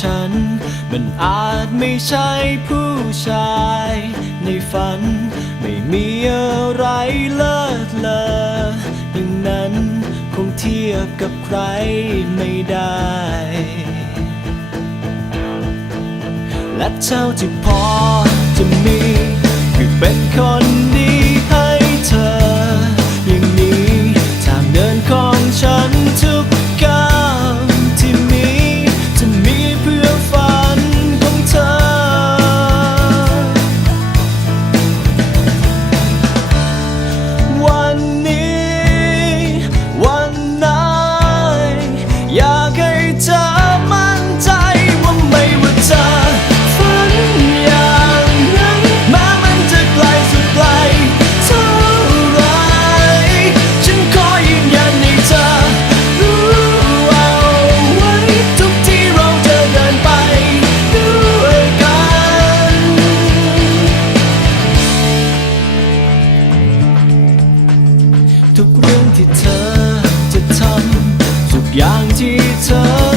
ฉัน มันอาจไม่ใช่ผู้ชาย ในฝัน ไม่มีอะไรเลิศเลออย่างนั้นคงเทียบกับใครไม่ได้ และเท่าที่พอจะมีคือเป็นคน ที่เธอจะทำทุกอย่างที่เธอ